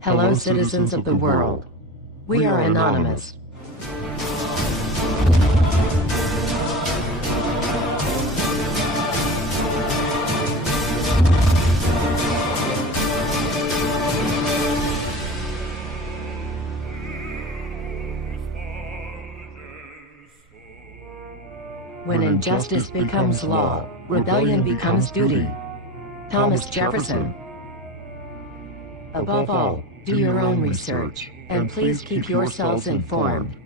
Hello, citizens of the world. We are anonymous. When injustice becomes law, rebellion becomes duty. Thomas Jefferson. Above all, do your own research, and please keep yourselves informed.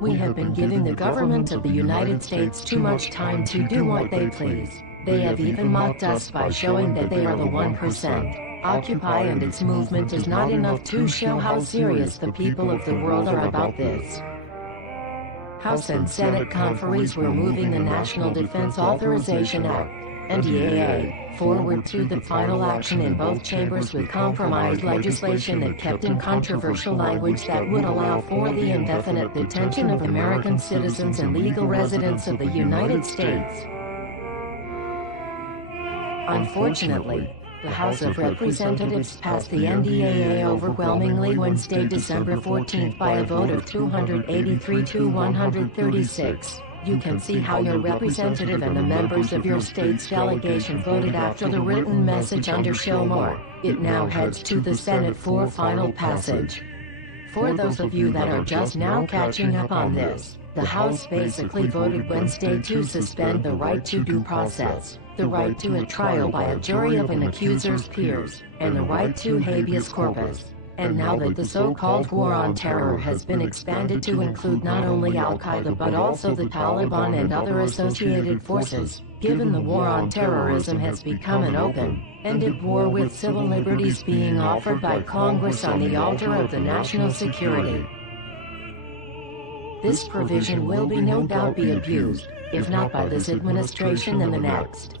We have been giving the government of the United States too much time to do what they please. They have even mocked us by showing that they are the 1%. Occupy and its movement is not enough to show how serious the people of the world are about this. House and Senate conferees were moving the National Defense Authorization Act, NDAA, forward through the final action in both chambers with compromise legislation that kept in controversial language that would allow for the indefinite detention of American citizens and legal residents of the United States. Unfortunately, the House of Representatives passed the NDAA overwhelmingly Wednesday, December 14 by a vote of 283 to 136. You can see how your representative and the members of your state's delegation voted after the written message under Show More. It now heads to the Senate for final passage. For those of you that are just now catching up on this, the House basically voted Wednesday to suspend the right to due process, the right to a trial by a jury of an accuser's peers, and the right to habeas corpus. And now that the so-called war on terror has been expanded to include not only Al-Qaeda but also the Taliban and other associated forces, given the war on terrorism has become an open-ended war with civil liberties being offered by Congress on the altar of the national security. This provision will no doubt be abused, if not by this administration then the next.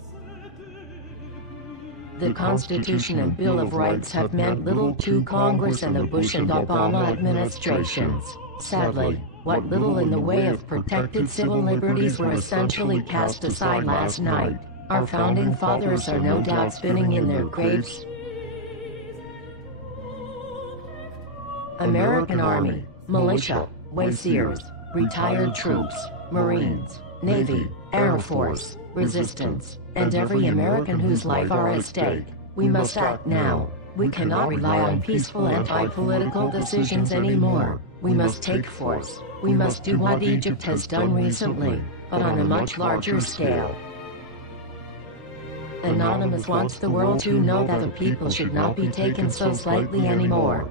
The Constitution and Bill of Rights have meant little to Congress and the Bush and Obama administrations. Sadly, what little in the way of protected civil liberties were essentially cast aside last night. Our founding fathers are no doubt spinning in their graves. American Army, militia, Wayseers, retired troops, Marines, Navy, Air Force, Resistance, and every American whose life are at stake. We must act now. We cannot rely on peaceful anti-political decisions anymore. We must take force. We must do what Egypt has done recently, but on a much larger scale. Anonymous wants the world to know that the people should not be taken so slightly anymore.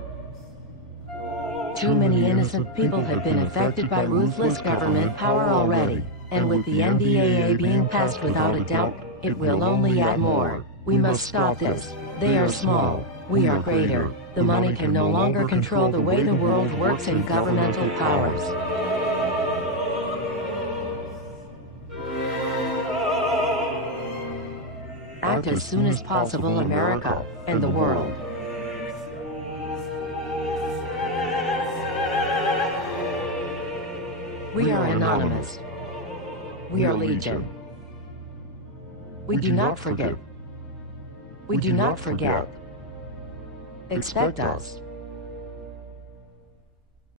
Too many innocent people have been affected by ruthless government power already, and with the NDAA being passed without a doubt, it will only add more. We must stop this. They are small. We are greater. The money can no longer control the way the world works in governmental powers. Act as soon as possible, America, and the world. We are anonymous. We are Legion. We do not forget. We do not forget. Expect us.